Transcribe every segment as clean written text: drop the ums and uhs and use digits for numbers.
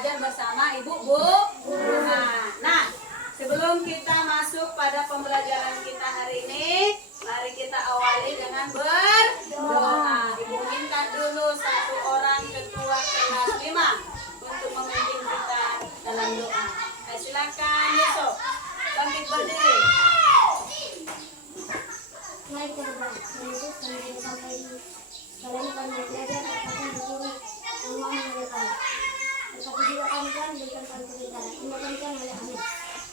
belajar bersama Ibu Bunga. Nah, sebelum kita masuk pada pembelajaran kita hari ini, mari kita awali dengan berdoa. Ibu minta dulu satu orang ketua kelas 5 untuk memimpin kita dalam doa. Silakan Yusuf, bangkit berdiri. Mari kita berdoa. Yesus, kami sampai di kalian kami belajar akan berguru yang mau mengajarkan. Berkati juga kami Tuhan, berikan kami kebenaran. Terima kasih Tuhan, amin.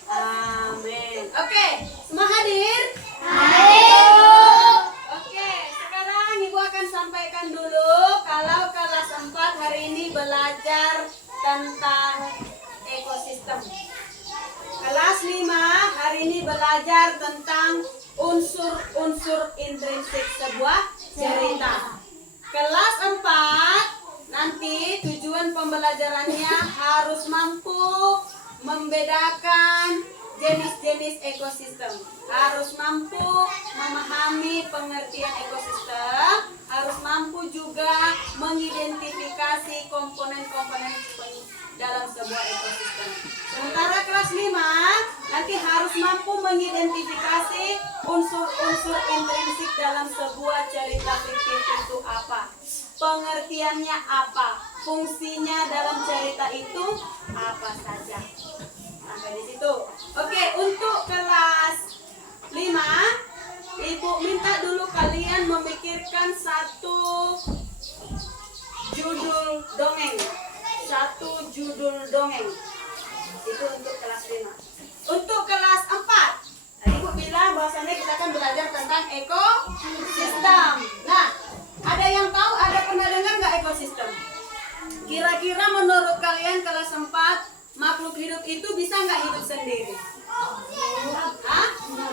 Amin. Oke, semua hadir? Amin. Oke, sekarang Ibu akan sampaikan dulu kalau kelas 4 hari ini belajar tentang ekosistem. Kelas 5 hari ini belajar tentang unsur-unsur intrinsik sebuah cerita. Kelas 4 nanti tujuan pembelajarannya harus mampu membedakan jenis-jenis ekosistem, harus mampu memahami pengertian ekosistem, harus mampu juga mengidentifikasi komponen-komponen dalam sebuah ekosistem. Sementara kelas 5 nanti harus mampu mengidentifikasi unsur-unsur intrinsik dalam sebuah cerita fiktif itu apa, pengertiannya apa, fungsinya dalam cerita itu apa saja. Sampai di situ. Oke, untuk kelas 5 Ibu minta dulu kalian memikirkan satu judul dongeng. Satu judul dongeng. Itu untuk kelas 5. Untuk kelas 4 Ibu bilang bahwasannya kita akan belajar tentang ekosistem. Nah, ada yang tahu, ada pernah dengar nggak ekosistem? Kira-kira menurut kalian kelas 4 makhluk hidup itu bisa nggak hidup sendiri? Hah?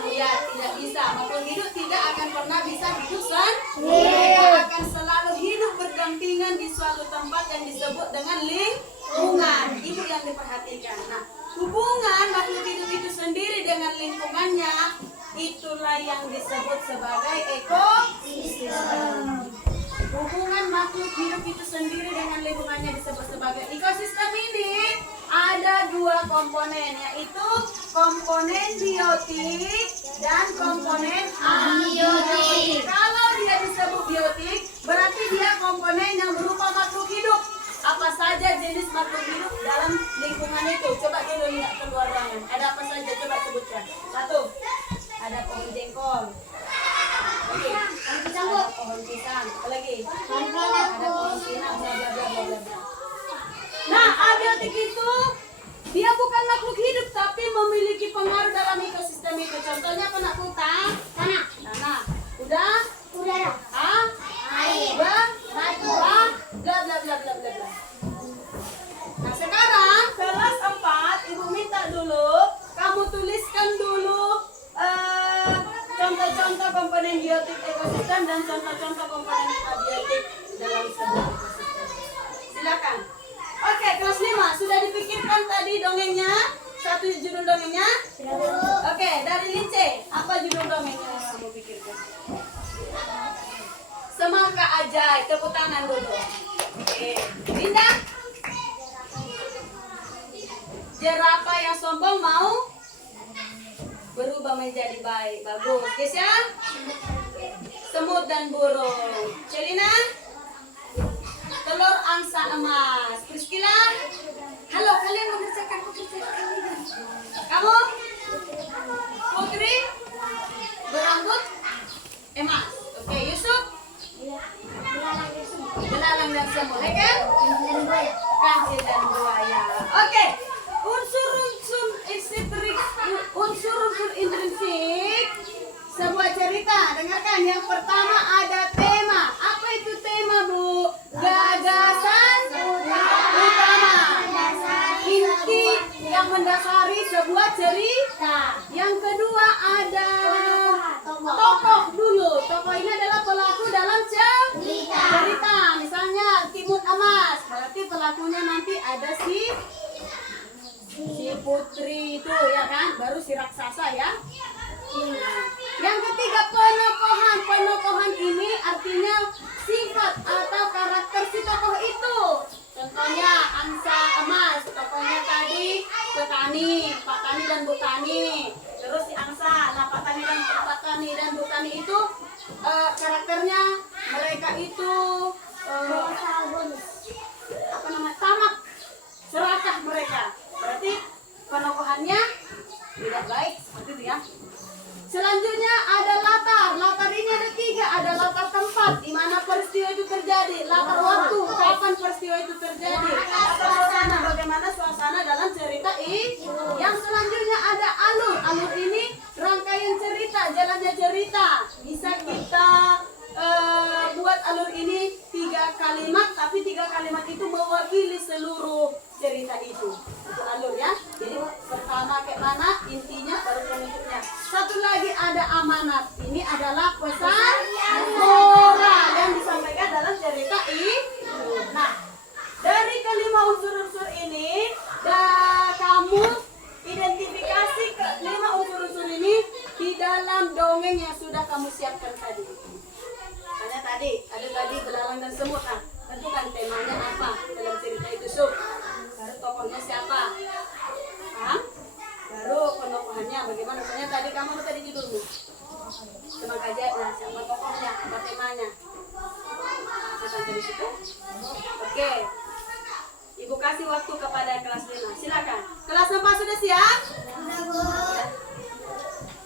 Ya, tidak bisa. Makhluk hidup tidak akan pernah bisa hidup sendiri. Mereka akan selalu hidup berdampingan di suatu tempat yang disebut dengan lingkungan. Itu yang diperhatikan. Nah, hubungan makhluk hidup itu sendiri dengan lingkungannya, itulah yang disebut sebagai ekosistem. Hubungan makhluk hidup itu sendiri dengan lingkungannya disebut sebagai ekosistem. Ini ada dua komponen, yaitu komponen biotik dan komponen abiotik. Kalau dia disebut biotik, berarti dia komponen yang berupa makhluk hidup. Apa saja jenis makhluk hidup dalam lingkungan itu? Coba kita lihat keluar ruangan. Ada apa saja? Coba sebutkan. Satu, ada pohon jengkol. Oke, ada pohon pisang. Apa lagi? Ada pohon pinang. Bla bla bla bla bla. Nah, abiotik itu dia bukan makhluk hidup tapi memiliki pengaruh dalam ekosistem itu. Contohnya apa nak Utang? Tanah. Udah? Udara. Air. Bla bla bla bla bla bla bla. Nah, sekarang kelas 4 Ibu minta dulu kamu tuliskan dulu contoh-contoh komponen biotik ekosistem dan contoh-contoh komponen abiotik dalam sebuah ekosistem. Silakan. Oke, kelas 5 sudah dipikirkan tadi dongengnya? Satu judul dongengnya? Oke, dari Lince, apa judul dongengnya yang kamu pikirkan? Semangka ajaib, tepuk tangan dulu. Oke, Linda? Jerapah yang sombong mau berubah menjadi baik. Bagus. Kesya? Semut dan burung. Celina? Telur angsa emas. Priscilla? Halo, kalian mengerjakan pekerjaan kalian. Kamu? Putri? Berambut emas. Oke, Yusuf? Belalang dan semut. Hekel? Kancil dan buaya. Oke. Unsur-unsur intrinsik sebuah cerita. Dengarkan, yang pertama ada tema. Apa itu tema, Bu? Gagasan utama, inti yang mendasari sebuah cerita. Yang kedua ada tokoh dulu. Tokoh ini adalah pelaku dalam cerita. Misalnya Timur Amas, berarti pelakunya nanti ada si Putri itu, ya kan, baru si raksasa, ya. Yang ketiga penokohan. Penokohan ini artinya sifat atau karakter si tokoh itu. Contohnya angsa emas, Pak Tani dan Bu Tani. Terus si Angsa. Nah, Pak Tani dan Bu Tani itu karakternya mereka itu apa namanya? Tamak, serakah mereka. Berarti penokohannya tidak baik seperti itu ya. Selanjutnya ada latar ini ada 3, ada latar tempat di mana peristiwa itu terjadi, latar waktu kapan peristiwa itu terjadi, latar suasana bagaimana suasana dalam cerita ini. Yang selanjutnya ada alur ini rangkaian cerita, jalannya cerita. Bisa kita buat alur ini 3 kalimat, tapi 3 kalimat itu mewakili seluruh cerita itu alur ya. Jadi pertama kayak mana intinya baru penutupnya. Satu lagi ada amanat, ini adalah pesan moral yang disampaikan dalam cerita ini. Nah, dari kelima unsur-unsur ini kamu identifikasi ke 5 unsur-unsur ini di dalam dongeng yang sudah kamu siapkan tadi. Karena tadi belalang dan semut. Nah, tentukan temanya apa dalam cerita itu, Sob. Baru tokohnya siapa? Paham? Baru penokohannya bagaimana? Misalnya tadi kamu tadi judulmu. Cuma kajian, nah siapa tokohnya, apa temanya? Sampai dari situ. Oke. Ibu kasih waktu kepada kelas 5. Silakan. Kelas 4 sudah siap?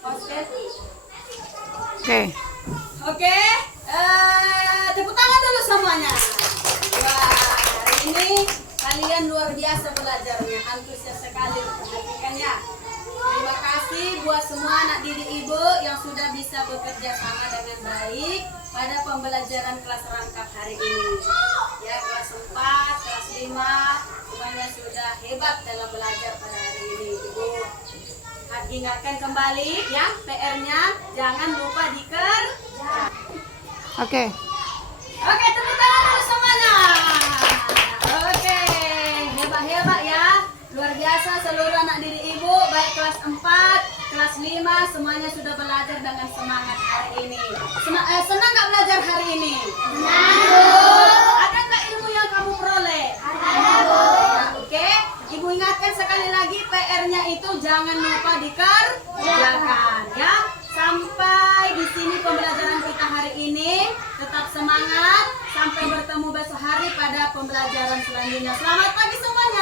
Oke. Oke. Tepuk tangan dulu semuanya. Wah, hari ini kalian luar biasa belajarnya, antusias sekali, perhatikan ya. Terima kasih buat semua anak didik ibu yang sudah bisa bekerja sama dengan baik pada pembelajaran kelas rangkap hari ini. Ya, kelas 4, kelas 5, semuanya sudah hebat dalam belajar pada hari ini. Ibu ingatkan kembali ya, PR-nya jangan lupa dikerjakan. Oke. Oke, tepuk tangan dulu semuanya. Oke, hebat-hebat ya. Luar biasa seluruh anak didik ibu, baik kelas 4, kelas 5, semuanya sudah belajar dengan semangat hari ini. Senang nggak belajar hari ini? Senang. Ada nggak ilmu yang kamu peroleh? Ada, Bu. Oke, ibu ingatkan sekali lagi PR-nya itu jangan lupa dikerjakan ya. Sampai di sini pembelajaran kita hari ini. Tetap semangat. Sampai bertemu besok hari pada pembelajaran selanjutnya. Selamat pagi semuanya.